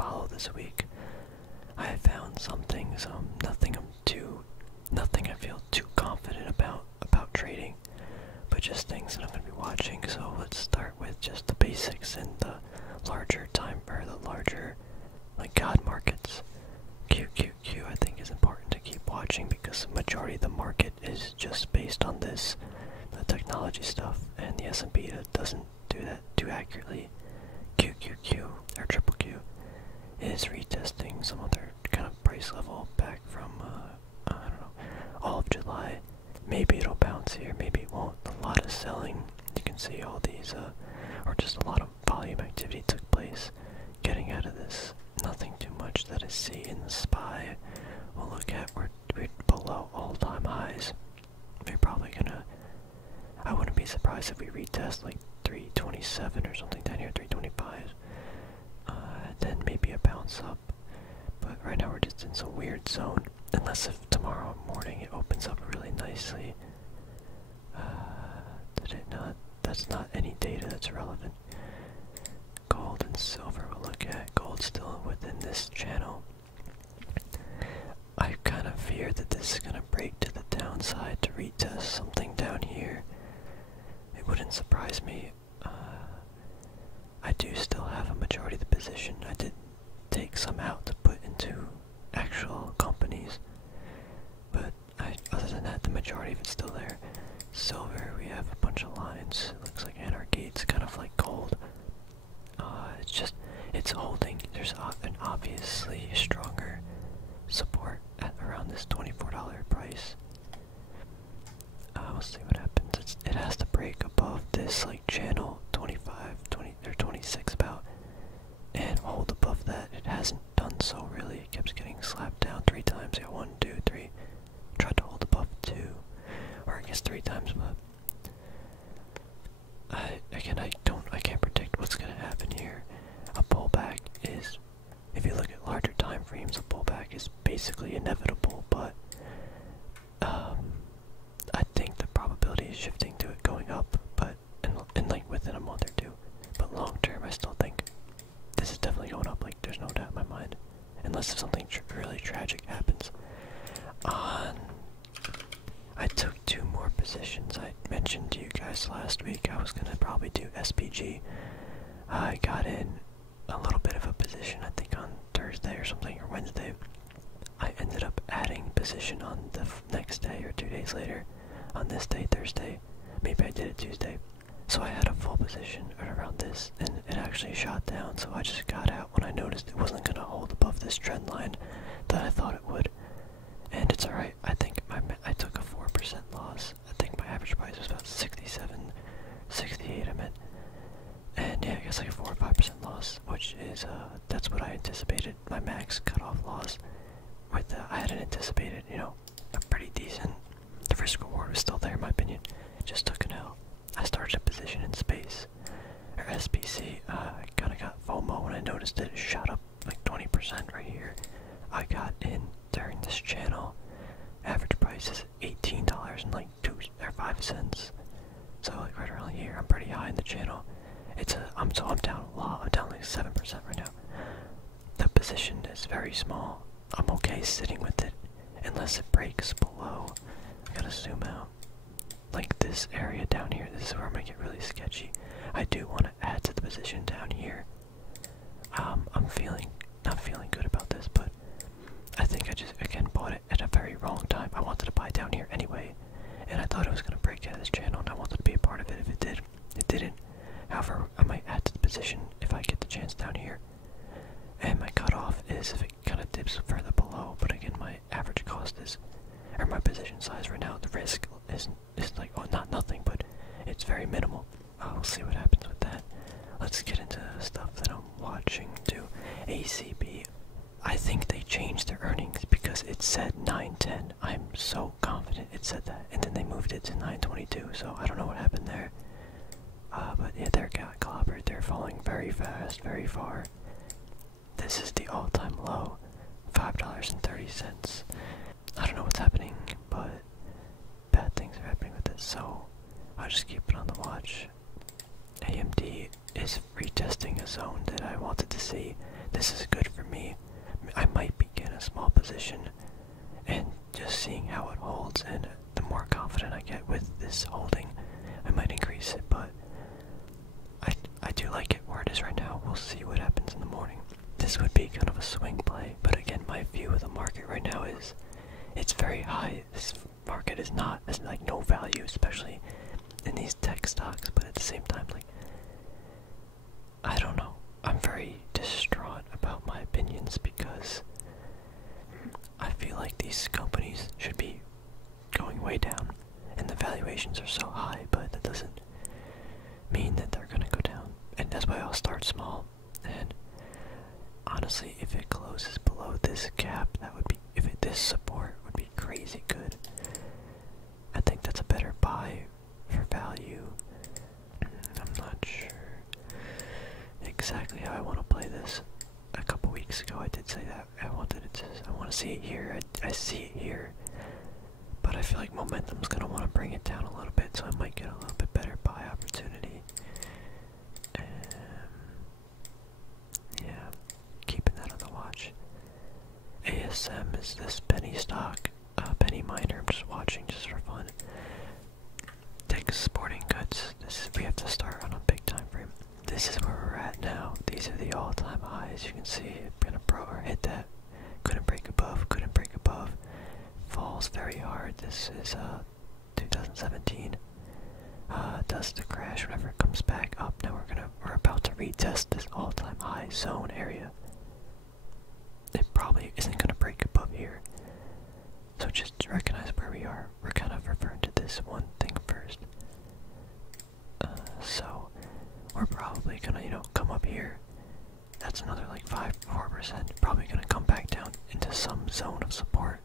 follow this week. I have found some things, nothing I feel too confident about trading, but just things that I'm going to be watching. So let's start with just the basics and the larger like God markets. QQQ I think is important to keep watching because the majority of the market is just based on this, the technology stuff, and the S&P doesn't do that too accurately. QQQ, or triple Q, is retesting some other kind of price level back from, I don't know, all of July. Maybe it'll bounce here, maybe it won't. A lot of selling, you can see all these, or just a lot of volume activity took place getting out of this. Nothing too much that I see in the SPY. We'll look at, we're below all-time highs. We're probably gonna, I wouldn't be surprised if we retest like 327 or something down here, 325. Then maybe a bounce up. But right now we're just in some weird zone. Unless if tomorrow morning it opens up really nicely. Did it not? That's not any data that's relevant. Gold and silver we'll look at. Gold still within this channel. I kind of fear that this is going to break to the downside to retest something down here. It wouldn't surprise me. I do still have a majority of the position. I did take some out to put into actual companies, but other than that, the majority of it's still there. Silver, we have a bunch of lines. It looks like anarchy. It's kind of like gold. It's holding. There's an obviously stronger support at around this $24 price. We'll see what happens. It has to break above this like channel 25, 20 or 26 about, and hold above that. It hasn't done so really. It keeps getting slapped down 3 times. Yeah, 1, 2, 3. Tried to hold above 2, or I guess 3 times, but I can't predict what's gonna happen here. A pullback is, if you look at larger time frames, a pullback is basically inevitable, but I think the probability is shifting to it going up, but in like within a month or 2. But long term, I still think this is definitely going up. Like there's no doubt in my mind, unless something really tragic happens. I took 2 more positions. I mentioned to you guys last week I was gonna probably do SPG. I got in a little bit of a position, I think on Thursday or something, or Wednesday. I ended up adding position on the next day or 2 days later. On this day, Thursday. Maybe I did it Tuesday. So I had a full position around this, and it actually shot down, so I just got out when I noticed it wasn't gonna hold above this trend line that I thought it would. And it's alright. I think I took a 4% loss. I think my average price was about 67, 68 I meant. And yeah, I guess like a 4 or 5% loss, which is, that's what I anticipated. My max cutoff loss with, I hadn't anticipated, you know, a pretty decent, the risk reward was still there in my opinion. Just took an L. I started a position in space, or SPC. I kinda got FOMO when I noticed it shot up like 20% right here. I got in during this channel. Average price is $18 and like 2 or 5 cents. So like right around here, I'm pretty high in the channel. I'm down a lot. I'm down like 7% right now. The position is very small. I'm okay sitting with it unless it breaks below. I gotta zoom out. Like this area down here, this is where I'm gonna get really sketchy. I do want to add to the position down here. I'm not feeling good about this, but I think I just again bought it at a very wrong time. I wanted to buy down here anyway, and I thought it was gonna break out of this channel, and I wanted to be a part of it. If it did, it didn't. However, I might add to the position if I get the chance down here. And my cutoff is if it kind of dips further below. But again, my average cost is, or my position size right now, the risk is like, well, not nothing, but it's very minimal. We'll see what happens with that. Let's get into the stuff that I'm watching too. ACB. I think they changed their earnings because it said 910. I'm so confident it said that, and then they moved it to 922. So I don't know what happened there. But yeah, they're got clobbered. They're falling very fast, very far. This is the all-time low, $5.30. I don't know what's happening, but bad things are happening with this, so I'll just keep it on the watch. AMD is retesting a zone that I wanted to see. this is good for me. I might begin a small position and just seeing how it holds, and the more confident I get with this holding, I might increase it, but I do like it where it is right now. We'll see what happens in the morning. This would be kind of a swing play, but again, my view of the market right now is it's very high. This market is not, there's like no value, especially in these tech stocks, but at the same time, like, I don't know. I'm very distraught about my opinions because I feel like these companies should be going way down, and the valuations are so high, but that doesn't mean that they're gonna go down. And that's why I'll start small. And honestly, if it closes below this gap, that would be, this support would be crazy good. I think that's a better buy for value. I'm not sure exactly how I want to play this. A couple weeks ago I did say that I want to see it here. I see it here, but I feel like momentum's gonna want to bring it down a little bit, so I might get a little bit better buy opportunity. Yeah, keeping that on the watch. ASM is this penny stock, penny miner. I'm just watching just for fun. Dick's Sporting Goods. We have to start on a big time frame. This is where we're at now. These are the all-time highs. You can see I'm gonna hit that. Couldn't break above. Couldn't break above. Falls very hard. This is 2017. Does the crash whenever it comes back up. Now we're about to retest this all-time high zone area. It probably isn't gonna break above here. So just recognize where we are. We're kind of referring to this one thing first. So we're probably gonna, come up here. That's another like 4%. Probably gonna come back down into some zone of support,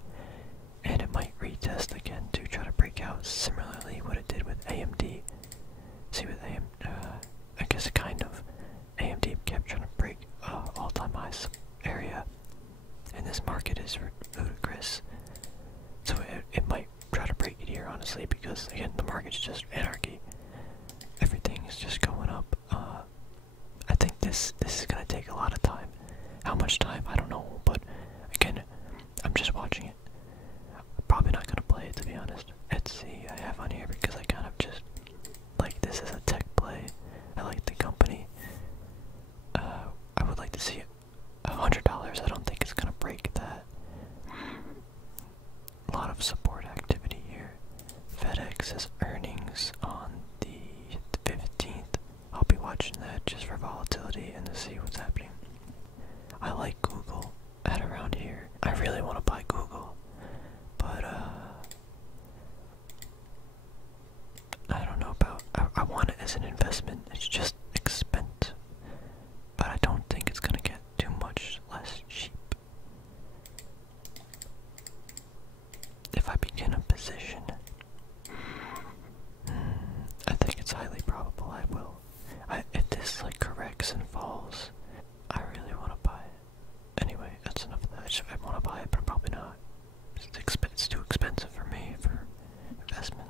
and it might retest again to try to break out. Similarly, what it did with AMD. See with I guess kind of. AMD kept trying to break all-time highs area, and this market is ludicrous. So it might try to break it here, honestly, because again, the market's just anarchy. Everything is just going up. I think this is gonna take a lot of time. How much time? I don't know, but again, I'm just watching it. I'm probably not gonna play it, to be honest. Etsy I have on here because I kind of just like this as a tech play. I like the company. I would like to see it $100. I don't think it's gonna break that. A lot of support activity here. FedEx has earnings on the 15th. I'll be watching that just for volatility and to see what's happening. I like Google at around here. I really want to buy Google, but I don't know about. I want it as an investment. It's just expensive, but I don't think it's gonna get too much less cheap. If I begin a position, I think it's highly probable I will. If this like corrects and falls, I really want to buy it. Anyway, that's enough of that. I want to buy it, but I'm probably not. It's too expensive for me for investment.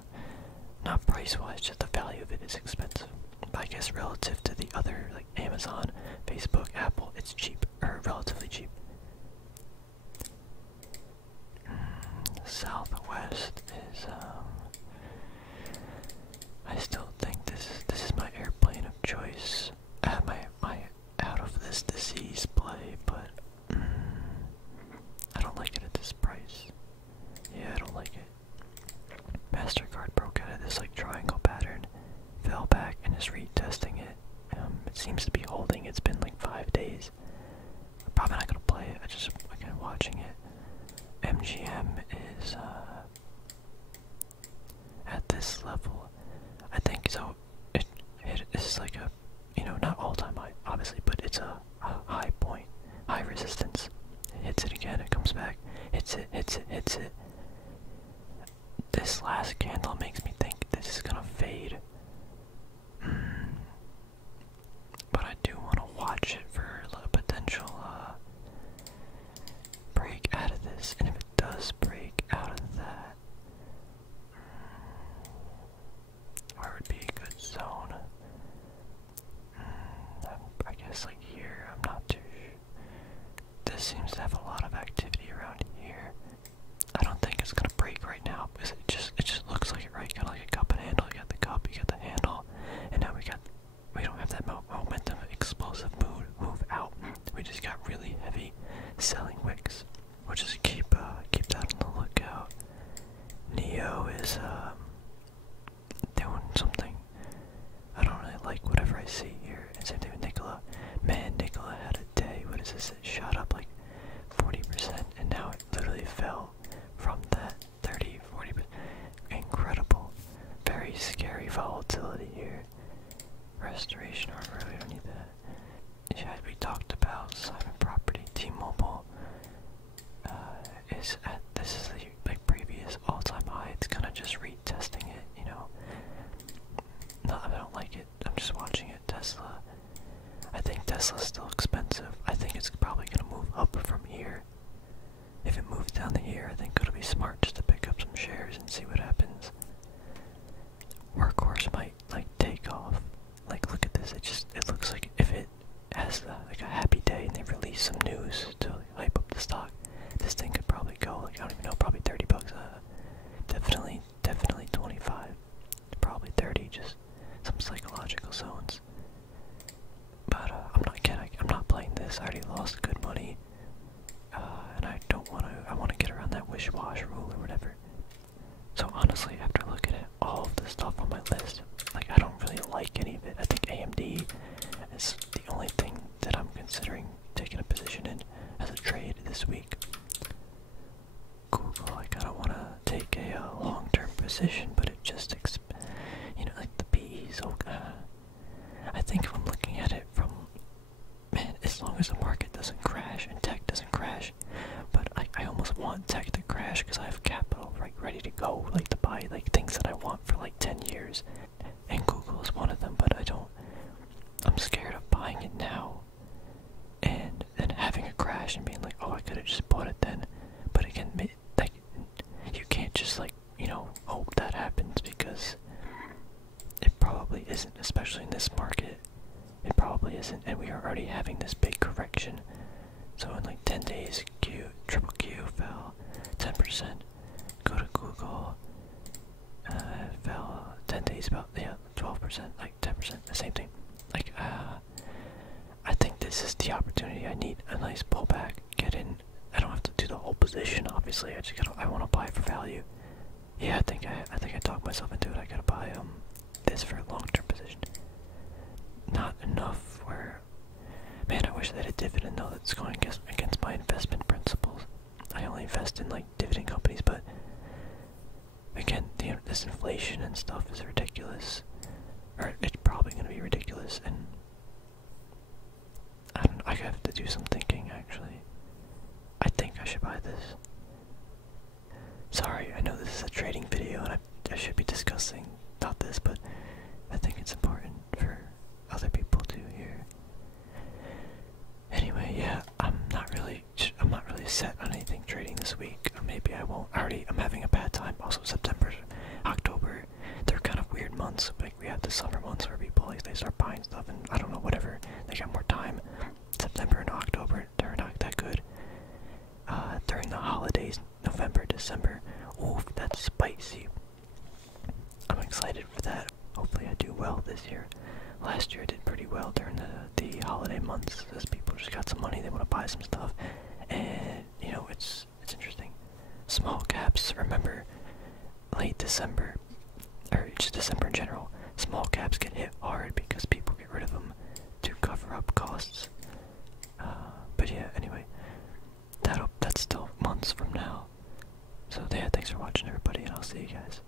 Not price-wise, just the value of it is expensive. But I guess relative to the other, like Amazon, Facebook, Apple, it's cheap, or relatively cheap. Southwest is, I still think this is my airplane of choice. My out of this disease play, but I don't like it at this price. Yeah, I don't like it. MasterCard broke out of this like triangle pattern. NYC here, and same thing with Nikola. Man, Nikola had a day, what is this, it shot up like 40%, and now it literally fell from that 30-40%. Incredible. Very scary volatility here. Restoration Hardware, we don't need that. Yeah, we talked about Simon Property. T-Mobile is at, this is the like previous all-time high. It's kind of just retesting it, you know. No, I don't like it. I'm just watching it. Tesla. I think Tesla's still expensive. I think it's probably gonna move up from here. If it moves down to here, I think it'll be smart just to pick up some shares and see what happens. Workhorse might like take off. Like, look at this. It looks like if it has like a happy day and they release some news to like, hype up the stock, this thing could probably go like, I don't even know, probably 30 bucks. Definitely 25. Probably 30. Just some psychological zones. But I'm not kidding. I'm not playing this. I already lost good money, and I don't want to. I want to get around that wish-wash rule or whatever. So honestly, after looking at all of the stuff on my list, like I don't really like any of it. I think AMD is the only thing that I'm considering taking a position in as a trade this week. Google, like I don't want to take a long-term position, but it just, you know, like the PE. So I think if I'm looking at it from, man, as long as the market doesn't crash and tech doesn't crash, but I almost want tech to crash because I have capital ready to go, like to buy like things that I want for like 10 years, and Google is one of them. But I'm scared of buying it now and then having a crash and being like, oh, I could have just bought it then. But again, like you can't just like, you know, hope that happens, because it probably isn't, especially in this market. It probably isn't, and we are already having this big correction. So in like 10 days, triple Q fell 10%. Go to Google, fell 10 days about, yeah, 12%, like 10%, the same thing. Like, I think this is the opportunity. I need a nice pullback, get in. I don't have to do the whole position, obviously. I want to buy it for value. Yeah, I think I talked myself into it. I gotta buy this for a long-term position. Not enough where, man, I wish they had a dividend though that's going against my investment principles. I only invest in like dividend companies, but again, this inflation and stuff is ridiculous, or it's probably going to be ridiculous, and I have to do some thinking actually. I think I should buy this. Sorry, I know this is a trading video and I should be discussing not this, but I think it's important for other people to hear. Anyway, yeah, I'm not really set on anything trading this week. Or maybe I won't. I'm having a bad time. Also, September, October, they're kind of weird months. Like we have the summer months where people like they start buying stuff and I don't know, whatever. They got more time. September and October, they're not that good. During the holidays, November, December, oof, that's spicy. I'm excited for that. Hopefully I do well this year. Last year I did pretty well during the holiday months, as people just got some money, they want to buy some stuff, and you know, it's interesting. Small caps, remember, late December, or just December in general, small caps get hit hard because people get rid of them to cover up costs. But yeah, anyway, that's still months from now. So yeah, thanks for watching everybody, and I'll see you guys.